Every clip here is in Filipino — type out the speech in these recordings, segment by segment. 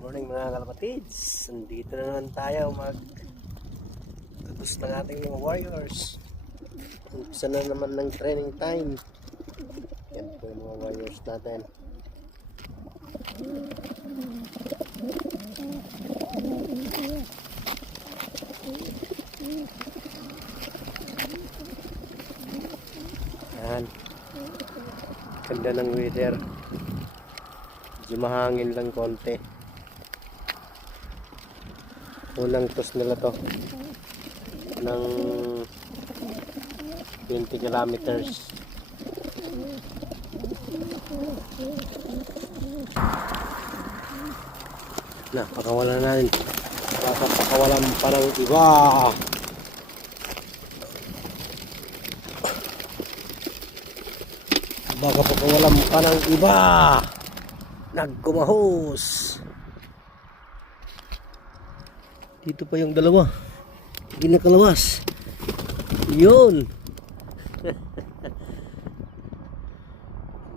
Morning mga kalapatids, nandito na naman tayo mag-tutos ng ating mga warriors. Umpisa na naman ng training time. Yan po yung mga warriors natin. Yan, ganda ng weather. Medyo mahangin lang konti. Unang tos nila to ng 20 kilometers. Na, pakawalan natin. Baka pakawalan pa ng iba. Baka pakawalan pa ng iba. Nagkumahos. Dito pa yung dalawa. Hindi nakalawas. Yun.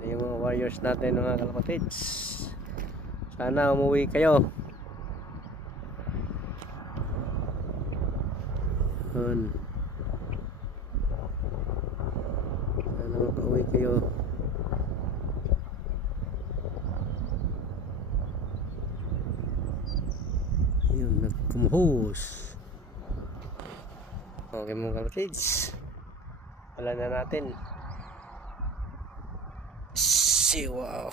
Yung mga warriors natin, mga kalapatids. Sana umuwi kayo. Yun. Sana makauwi kayo. Yun, nagkumuhos. Okay mga kalapatids, wala na natin. Wow.